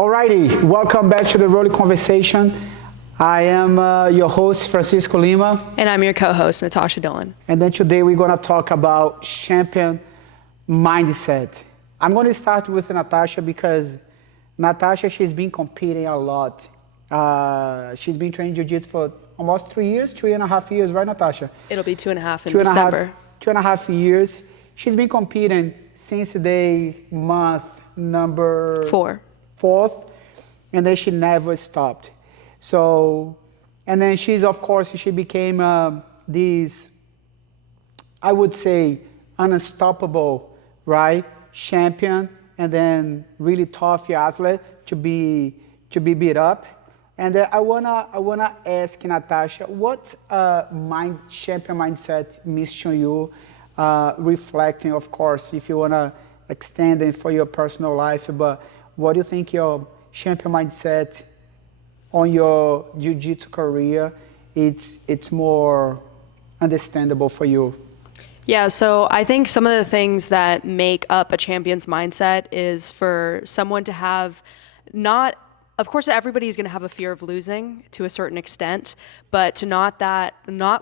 Alrighty, welcome back to the Rolly Conversation. I am your host, Francisco Lima. And I'm your co-host, Natasha Dillon. And then today we're going to talk about champion mindset. I'm going to start with Natasha because Natasha, she's been competing a lot. She's been training jiu-jitsu for almost 3 years, 3.5 years, right, Natasha? It'll be 2.5 in December. 2.5 years. She's been competing since the month number 4th, and then she never stopped. So, and then she became this, I would say, unstoppable, right, champion, and then really tough athlete to be beat up. And I wanna ask Natasha, what champion mindset means to you? Reflecting, of course, if you wanna extend it for your personal life, but what do you think your champion mindset on your jiu-jitsu career, it's more understandable for you? Yeah, so I think some of the things that make up a champion's mindset is for someone to have of course, everybody's going to have a fear of losing to a certain extent, but to not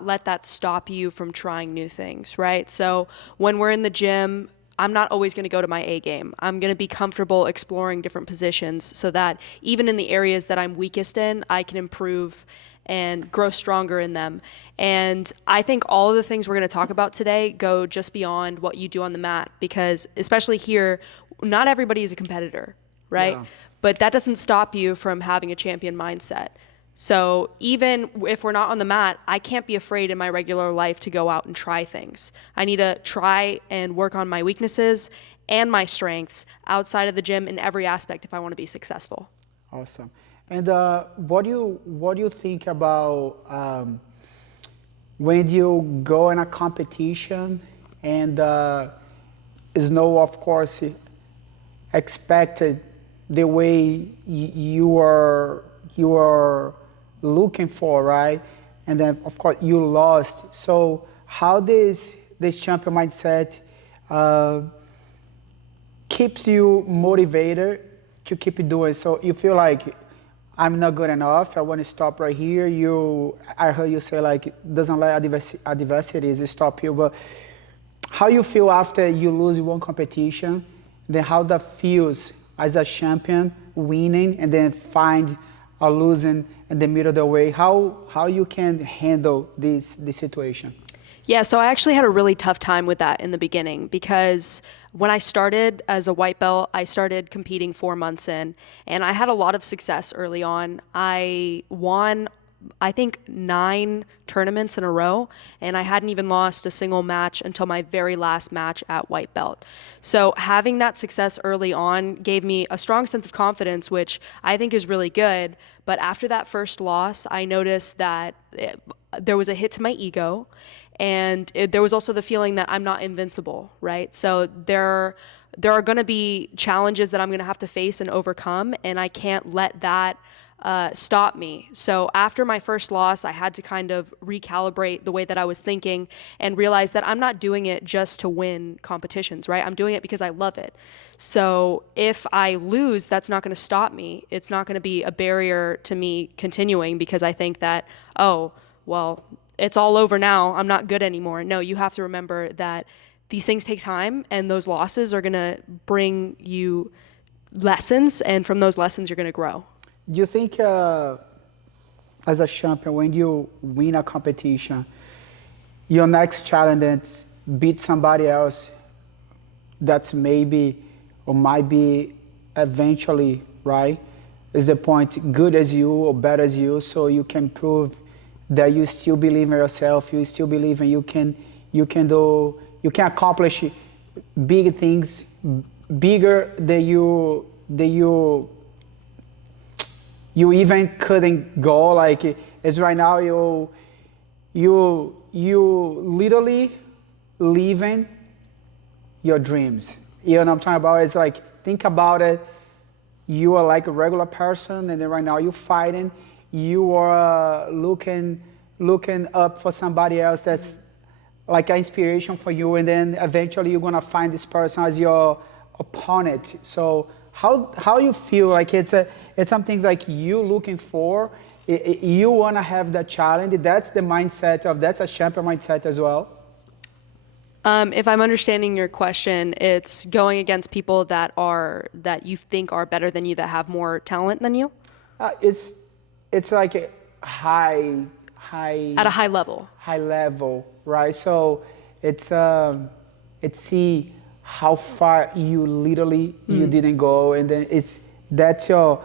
let that stop you from trying new things, right? So when we're in the gym, I'm not always going to go to my A game. I'm going to be comfortable exploring different positions so that even in the areas that I'm weakest in, I can improve and grow stronger in them. And I think all of the things we're going to talk about today go just beyond what you do on the mat, because especially here, not everybody is a competitor, right? Yeah. But that doesn't stop you from having a champion mindset. So even if we're not on the mat, I can't be afraid in my regular life to go out and try things. I need to try and work on my weaknesses and my strengths outside of the gym in every aspect if I want to be successful. Awesome. And what do you think about when you go in a competition and is no, of course, expected the way you are looking for, right? And then, of course, you lost. So how this champion mindset keeps you motivated to keep doing? So you feel like, I'm not good enough, I want to stop right here. I heard you say, like, doesn't let adversities stop you, but how you feel after you lose one competition, then how that feels as a champion, winning, and then find a losing in the middle of the way, how you can handle this situation? Yeah, so I actually had a really tough time with that in the beginning, because when I started as a white belt, I started competing 4 months in, and I had a lot of success early on. I won, I think, 9 tournaments in a row, and I hadn't even lost a single match until my very last match at white belt. So having that success early on gave me a strong sense of confidence, which I think is really good. But after that first loss, I noticed that there was a hit to my ego, and there was also the feeling that I'm not invincible, right? So there are going to be challenges that I'm going to have to face and overcome, and I can't let that stop me. So after my first loss, I had to kind of recalibrate the way that I was thinking and realize that I'm not doing it just to win competitions, right? I'm doing it because I love it. So if I lose, that's not going to stop me. It's not going to be a barrier to me continuing because I think that, oh, well, it's all over now, I'm not good anymore. No, you have to remember that these things take time, and those losses are going to bring you lessons, and from those lessons, you're going to grow. Do you think, as a champion, when you win a competition, your next challenge is beat somebody else that's maybe or might be eventually, right, is the point good as you or better as you, so you can prove that you still believe in yourself, you still believe in you can accomplish big things, bigger than you even couldn't go. Like, it's right now you literally living your dreams. You know what I'm talking about? It's like, think about it. You are like a regular person, and then right now you're fighting. You are looking up for somebody else that's like an inspiration for you, and then eventually you're gonna find this person as your opponent. So how you feel like it's something like you looking for. You want to have that challenge. That's the mindset that's a champion mindset as well. If I'm understanding your question, it's going against people that you think are better than you, that have more talent than you. It's like a high At a high level. high level, right? So it's see how far you literally you didn't go, and then that's your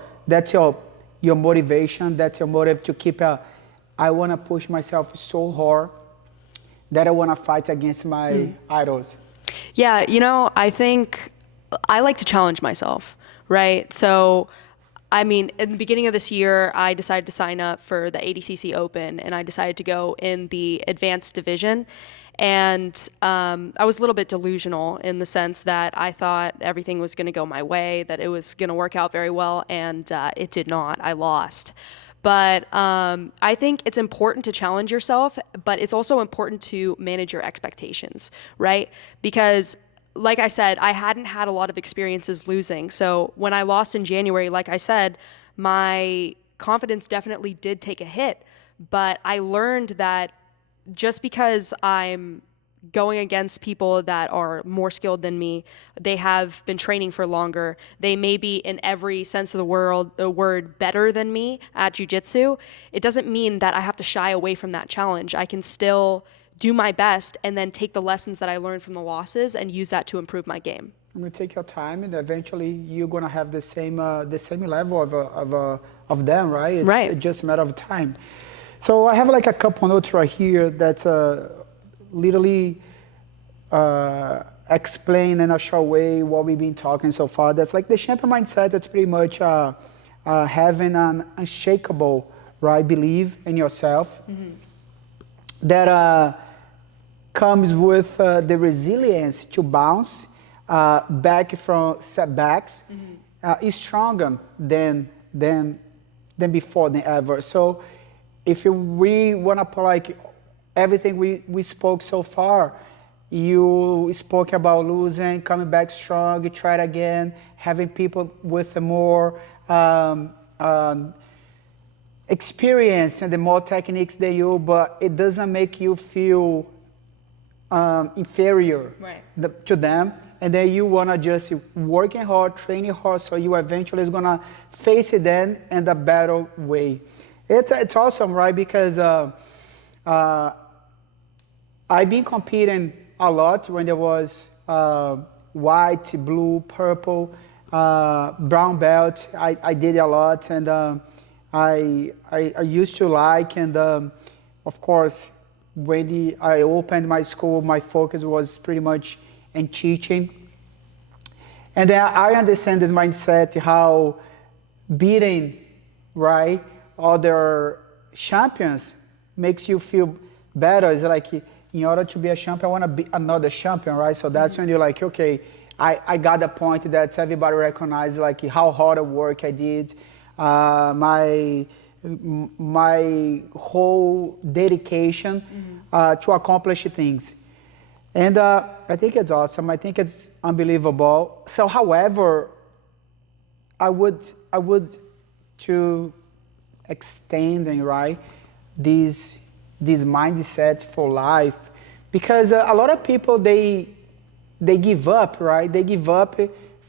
motivation. That's your motive to keep I want to push myself so hard that I want to fight against my idols. Yeah, I think I like to challenge myself, right? So, I mean, in the beginning of this year, I decided to sign up for the ADCC Open, and I decided to go in the advanced division. And I was a little bit delusional in the sense that I thought everything was going to go my way, that it was going to work out very well, and it did not. I lost. But I think it's important to challenge yourself, but it's also important to manage your expectations, right? Because like I said, I hadn't had a lot of experiences losing. So when I lost in January, like I said, my confidence definitely did take a hit. But I learned that just because I'm going against people that are more skilled than me, they have been training for longer, they may be in every sense of the word better than me at jiu-jitsu, it doesn't mean that I have to shy away from that challenge. I can still do my best and then take the lessons that I learned from the losses and use that to improve my game. I'm gonna take your time, and eventually you're gonna have the same level of them, right? It's just a matter of time. So I have like a couple notes right here that literally explain in a short way what we've been talking so far. That's like the champion mindset. That's pretty much having an unshakable, right, belief in yourself. That comes with the resilience to bounce back from setbacks. Is stronger than before, than ever. So if we want to put like everything we spoke so far, you spoke about losing, coming back strong, you try it again, having people with a more experience and the more techniques than you, but it doesn't make you feel inferior to them. And then you want to just working hard, training hard, so you eventually is going to face it then in a better way. It's awesome, right? Because I've been competing a lot when there was white, blue, purple, brown belt. I did a lot, and I used to like, and of course, when I opened my school, my focus was pretty much in teaching. And then I understand this mindset, how beating, right, other champions makes you feel better. It's like, in order to be a champion, I want to be another champion, right? So that's when you're like, okay, I got the point that everybody recognizes, like how hard work I did, my whole dedication to accomplish things. And I think it's awesome. I think it's unbelievable. So, however, I would to extending, right, these mindset for life, because a lot of people they give up, right? They give up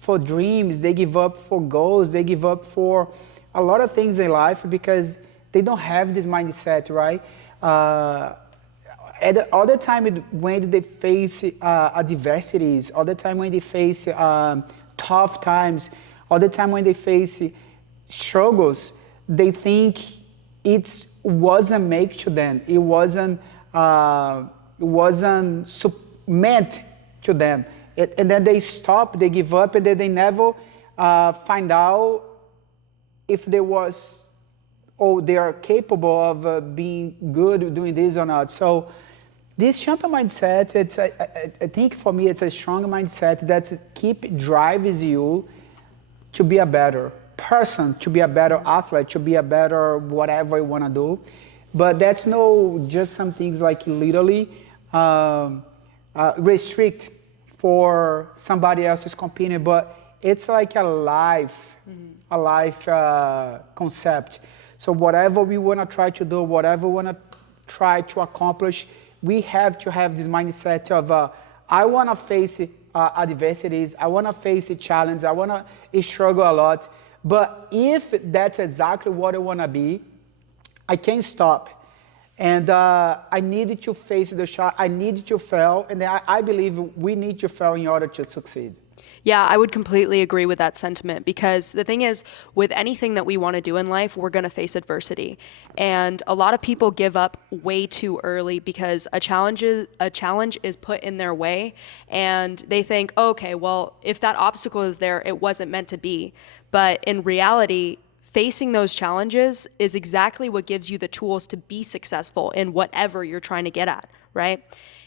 for dreams, they give up for goals, they give up for a lot of things in life because they don't have this mindset, right? All the time when they face adversities, all the time when they face tough times, all the time when they face struggles, they think it wasn't made to them. It wasn't meant to them. And then they stop, they give up, and then they never find out if they was, or they are capable of being good doing this or not. So this champion mindset, I think for me, it's a strong mindset that drives you to be a better person, to be a better athlete, to be a better whatever you want to do. But that's no just some things like literally restrict for somebody else's competing, but it's like a life concept. So whatever we want to try to do, whatever we want to try to accomplish, we have to have this mindset of I want to face adversities, I want to face a challenge, I want to struggle a lot. But if that's exactly what I want to be, I can't stop. And I needed to face the shot. I needed to fail. And I believe we need to fail in order to succeed. Yeah, I would completely agree with that sentiment, because the thing is, with anything that we want to do in life, we're going to face adversity. And a lot of people give up way too early because a challenge is put in their way, and they think, okay, well, if that obstacle is there, it wasn't meant to be. But in reality, facing those challenges is exactly what gives you the tools to be successful in whatever you're trying to get at, right?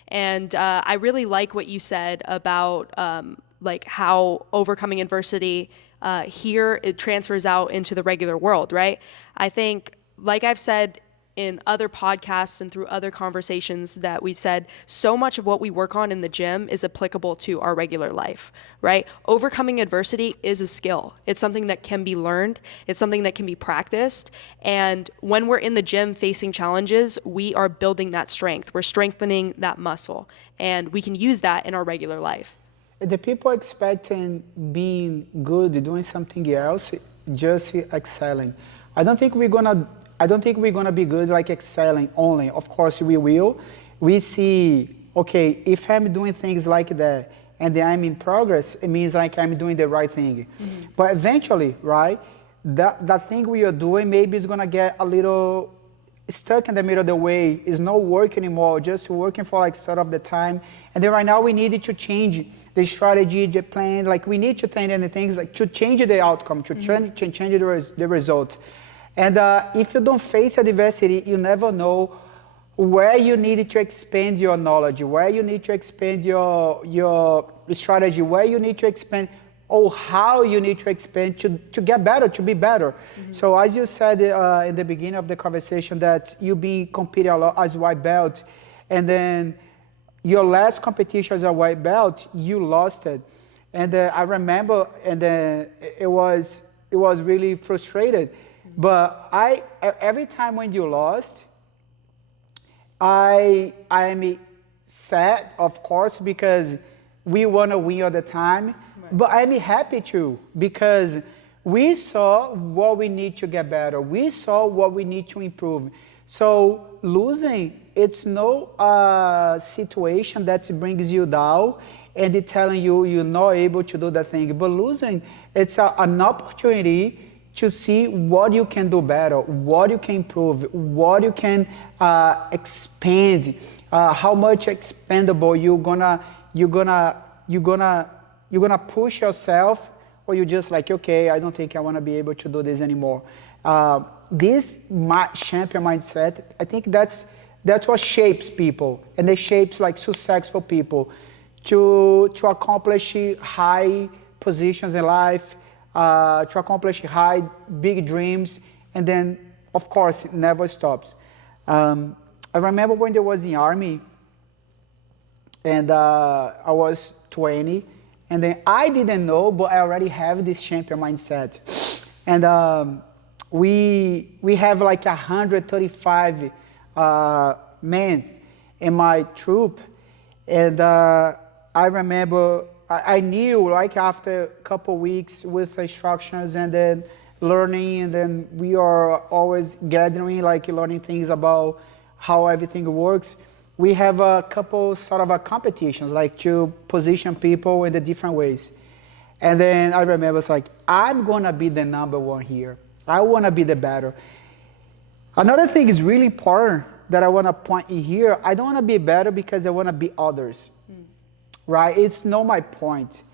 And I really like what you said about like how overcoming adversity here, it transfers out into the regular world, right? I think, like I've said in other podcasts and through other conversations that we said, so much of what we work on in the gym is applicable to our regular life, right? Overcoming adversity is a skill. It's something that can be learned. It's something that can be practiced. And when we're in the gym facing challenges, we are building that strength. We're strengthening that muscle, and we can use that in our regular life. The people expecting being good, doing something else, just excelling. I don't think we're gonna be good like excelling only. Of course we will. We see, okay, if I'm doing things like that and then I'm in progress, it means like I'm doing the right thing. Mm-hmm. But eventually, right, that thing we are doing maybe is gonna get a little stuck in the middle of the way. It's not working anymore, just working for like sort of the time. And then right now we needed to change the strategy, the plan. Like we need to change the things, like to change the outcome, to change the result. And if you don't face adversity, you never know where you need to expand your knowledge, where you need to expand your strategy, where you need to expand, or how you need to expand to get better, to be better. Mm-hmm. So as you said in the beginning of the conversation, that you be competing a lot as white belt, and then your last competition as a white belt, you lost it. And I remember, and it was really frustrated. But every time when you lost, I am sad, of course, because we want to win all the time. Right. But I'm happy too, because we saw what we need to get better. We saw what we need to improve. So losing, it's no situation that brings you down and it telling you you're not able to do that thing. But losing, it's an opportunity to see what you can do better, what you can improve, what you can expand, how much expandable you're gonna push yourself, or you're just like, okay, I don't think I want to be able to do this anymore. This champion mindset, I think that's what shapes people, and it shapes like successful people to accomplish high positions in life, to accomplish big dreams, and then, of course, it never stops. I remember when I was in Army, and I was 20, and then I didn't know, but I already have this champion mindset. And we have like 135 men in my troop, and I remember I knew, like, after a couple weeks with instructions and then learning, and then we are always gathering, like learning things about how everything works. We have a couple sort of competitions, like to position people in the different ways. And then I remember it's like, I'm gonna be the number one here. I wanna be the better. Another thing is really important that I wanna point in here. I don't wanna be better because I wanna be others. Right? It's not my point.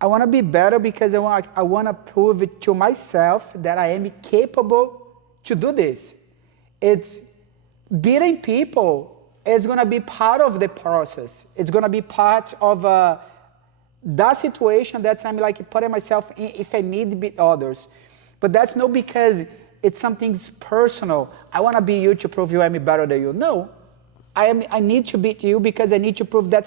I want to be better because I want to prove it to myself that I am capable to do this. It's beating people is going to be part of the process. It's going to be part of that situation that I'm like putting myself in if I need to beat others. But that's not because it's something personal. I want to be you to prove you I'm better than you. No, I need to beat you because I need to prove that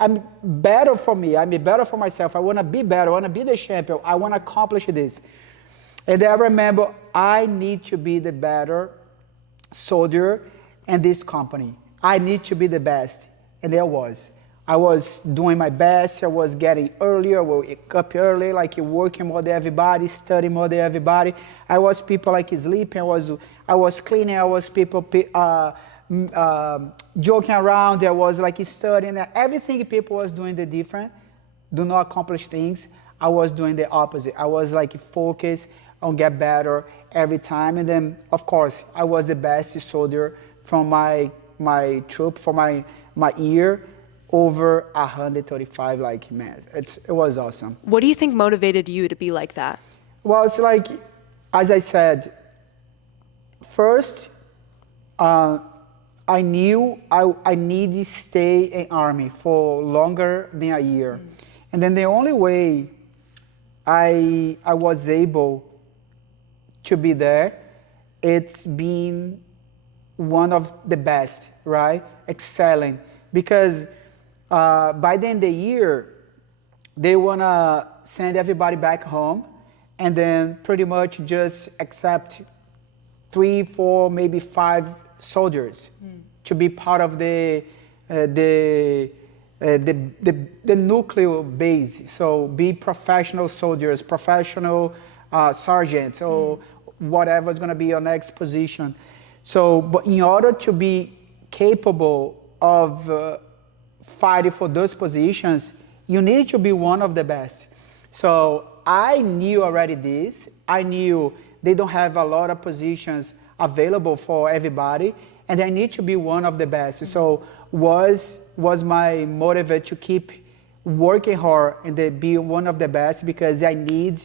I'm better for me. I'm better for myself. I want to be better. I want to be the champion. I want to accomplish this. And I remember I need to be the better soldier in this company. I need to be the best. And there was. I was doing my best. I was getting earlier. I would wake up early, like working more than everybody, studying more than everybody. I was people like sleeping. I was cleaning. I was people joking around. I was like studying. Everything people was doing the different, do not accomplish things. I was doing the opposite. I was like focused on get better every time. And then, of course, I was the best soldier from my troop, for my year, over 135, like, man, it was awesome. What do you think motivated you to be like that? Well, it's like, as I said, first, I knew I need to stay in Army for longer than a year. And then the only way I was able to be there, it's being one of the best, right? Excelling. Because by the end of the year, they want to send everybody back home and then pretty much just accept 3, 4, maybe 5 soldiers to be part of the nuclear base. So be professional soldiers, professional sergeants, or whatever is going to be your next position. So, but in order to be capable of fighting for those positions, you need to be one of the best. So I knew already this. I knew they don't have a lot of positions available for everybody, and I need to be one of the best. So was my motive to keep working hard and to be one of the best, because I need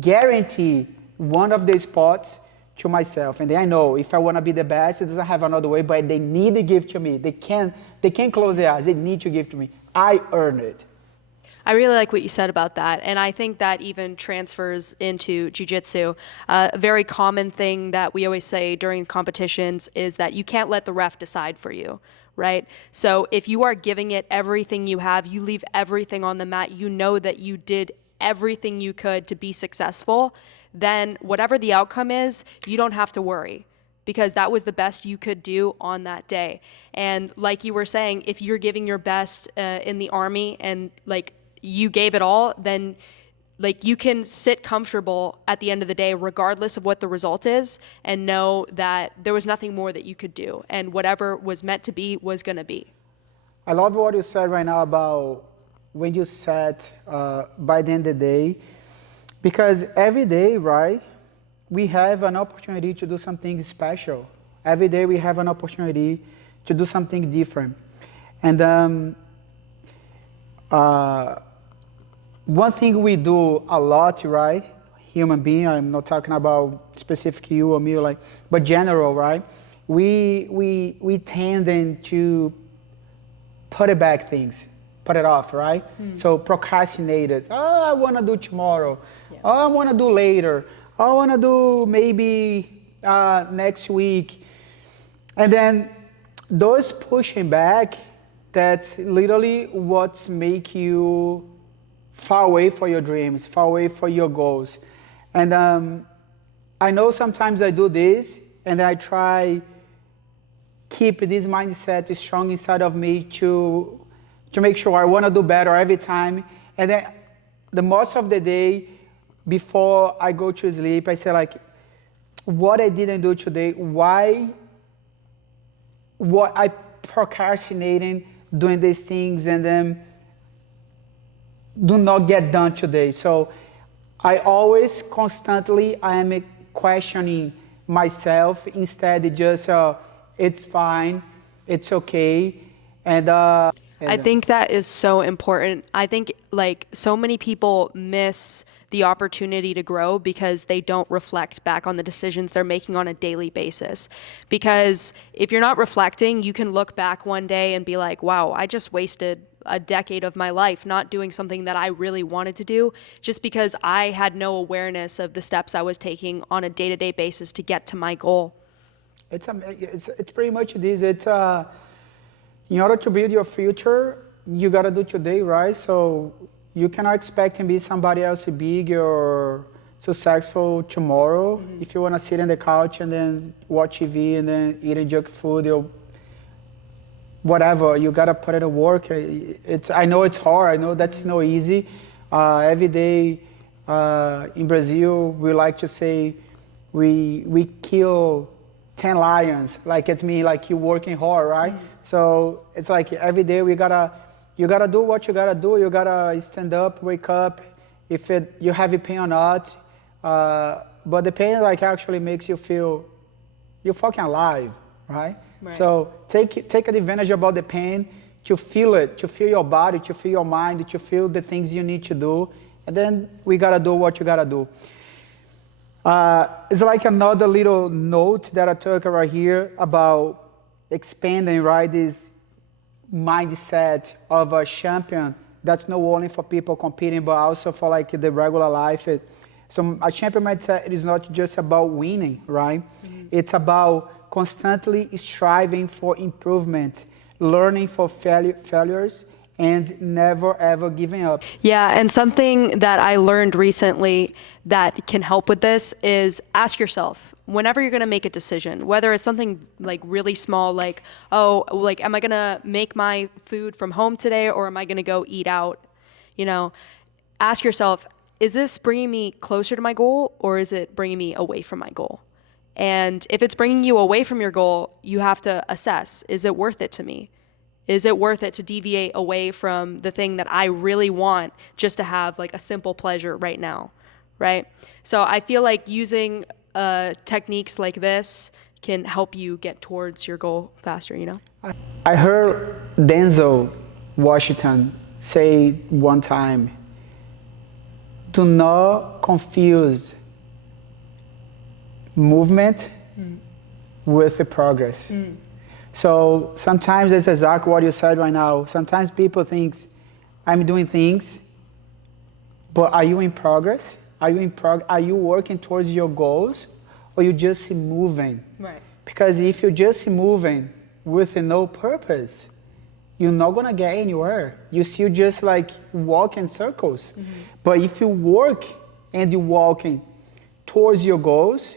guarantee one of the spots to myself. And then I know if I want to be the best, it doesn't have another way, but they need to give to me. They can't close their eyes. They need to give to me. I earned it. I really like what you said about that. And I think that even transfers into jiu-jitsu. A very common thing that we always say during competitions is that you can't let the ref decide for you, right? So if you are giving it everything you have, you leave everything on the mat, you know that you did everything you could to be successful, then whatever the outcome is, you don't have to worry, because that was the best you could do on that day. And like you were saying, if you're giving your best in the Army and like you gave it all, then like you can sit comfortable at the end of the day, regardless of what the result is, and know that there was nothing more that you could do, and whatever was meant to be was going to be. I love what you said right now about when you said by the end of the day, because every day, right, we have an opportunity to do something special. Every day we have an opportunity to do something different. And one thing we do a lot, right, human being, I'm not talking about specific you or me, like, but general, right, we tend to put it back things, put it off, right? So procrastinate it. Oh, I want to do tomorrow. Yeah. Oh, I want to do later. Oh, I want to do maybe next week. And then those pushing back, that's literally what make you far away from your dreams, far away from your goals. And I know sometimes I do this, and I try keep this mindset strong inside of me to make sure I want to do better every time. And then the most of the day before I go to sleep, I say like, what I didn't do today, what I procrastinating doing these things and then do not get done today. So I always constantly, I am questioning myself instead of just, it's fine, it's okay. And I think that is so important. I think like so many people miss the opportunity to grow because they don't reflect back on the decisions they're making on a daily basis. Because if you're not reflecting, you can look back one day and be like, wow, I just wasted a decade of my life not doing something that I really wanted to do, just because I had no awareness of the steps I was taking on a day-to-day basis to get to my goal. It's pretty much this. It's in order to build your future, you got to do today, right? So you cannot expect to be somebody else big or successful tomorrow. If you want to sit on the couch and then watch TV and then eating junk food or whatever, you got to put it to work. I know it's hard. I know that's no easy. Every day in Brazil, we like to say we kill 10 lions. Like it's me, like you working hard, right? So it's like every day you gotta do what you gotta do. You gotta stand up, wake up. If you have a pain or not, but the pain like actually makes you feel you're fucking alive, right? So take advantage about the pain to feel it, to feel your body, to feel your mind, to feel the things you need to do, and then we gotta do what you gotta do. It's like another little note that I took right here about expanding, right? This mindset of a champion that's not only for people competing, but also for like the regular life. So a champion mindset is not just about winning, right? It's about constantly striving for improvement, learning for failures, and never ever giving up. Yeah, and something that I learned recently that can help with this is ask yourself, whenever you're gonna make a decision, whether it's something like really small, like, oh, like, am I gonna make my food from home today or am I gonna go eat out? You know, ask yourself, is this bringing me closer to my goal or is it bringing me away from my goal? And if it's bringing you away from your goal, you have to assess, is it worth it to me? Is it worth it to deviate away from the thing that I really want just to have like a simple pleasure right now, right? So I feel like using techniques like this can help you get towards your goal faster, you know? I heard Denzel Washington say one time, do not confuse movement with the progress. So sometimes it's exactly what you said right now. Sometimes people think I'm doing things, but are you in progress? Are you working towards your goals, or you just moving? Right. Because if you're just moving with no purpose, you're not gonna get anywhere. You still just like walk in circles. But if you work and you're walking towards your goals,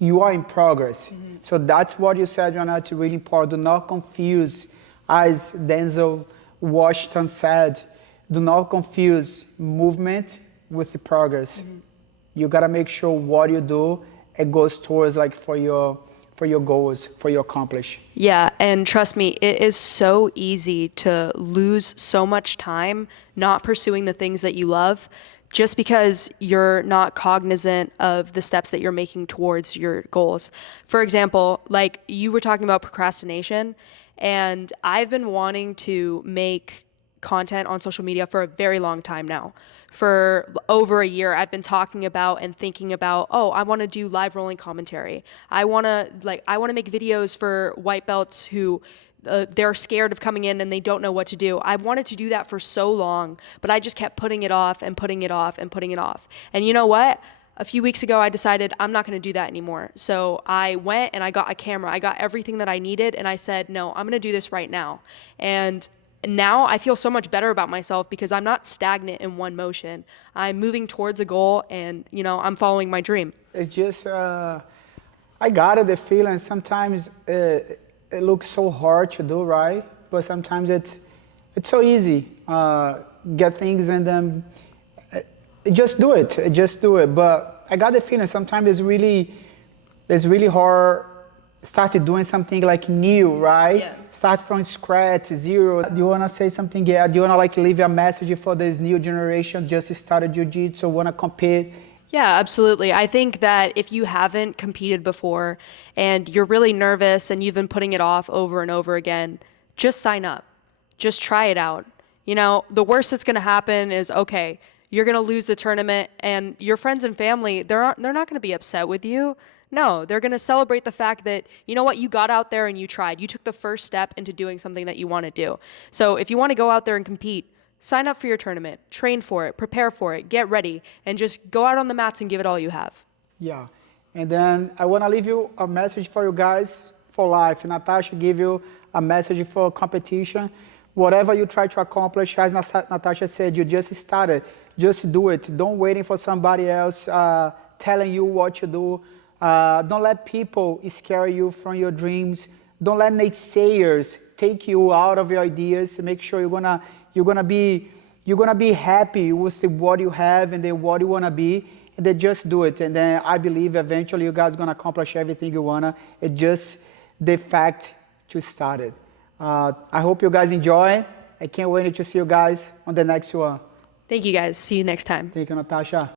you are in progress. So that's what you said, Jonah. It's really important. Do not confuse, as Denzel Washington said, do not confuse movement with the progress. You gotta make sure what you do, it goes towards like for your goals, for your accomplish. Yeah, and trust me, it is so easy to lose so much time not pursuing the things that you love just because you're not cognizant of the steps that you're making towards your goals. For example, like you were talking about procrastination, and I've been wanting to make content on social media for a very long time now. For over a year, I've been talking about and thinking about, oh, I want to do live rolling commentary. I want to make videos for white belts who they're scared of coming in and they don't know what to do. I've wanted to do that for so long, but I just kept putting it off and putting it off and putting it off. And you know what? A few weeks ago, I decided I'm not going to do that anymore. So I went and I got a camera. I got everything that I needed, and I said, no, I'm going to do this right now. And now I feel so much better about myself because I'm not stagnant in one motion. I'm moving towards a goal, and I'm following my dream. It's just I got it, the feeling. Sometimes it looks so hard to do, right? But sometimes it's so easy. Get things and then just do it. But I got the feeling sometimes it's really hard. Started doing something like new, right? Yeah. Start from scratch, zero. Do you wanna say something? Yeah. Do you wanna like leave a message for this new generation just started jiu-jitsu, wanna compete? Yeah, absolutely. I think that if you haven't competed before and you're really nervous and you've been putting it off over and over again, just sign up. Just try it out. The worst that's going to happen is, okay, you're going to lose the tournament and your friends and family, they're not going to be upset with you. No, they're going to celebrate the fact that, you know what, you got out there and you tried. You took the first step into doing something that you want to do. So if you want to go out there and compete, sign up for your tournament, train for it, prepare for it, get ready, and just go out on the mats and give it all you have. Yeah. And then I want to leave you a message for you guys for life. Natasha gave you a message for competition. whatever you try to accomplish, as Natasha said, you just started. Just do it. Don't waiting for somebody else telling you what to do. Don't let people scare you from your dreams. Don't let naysayers take you out of your ideas. Make sure you're gonna be happy with what you have and then what you wanna be, and then just do it. And then I believe eventually you guys gonna accomplish everything you wanna. It's just the fact to start it. I hope you guys enjoy. I can't wait to see you guys on the next one. Thank you guys. See you next time. Thank you, Natasha.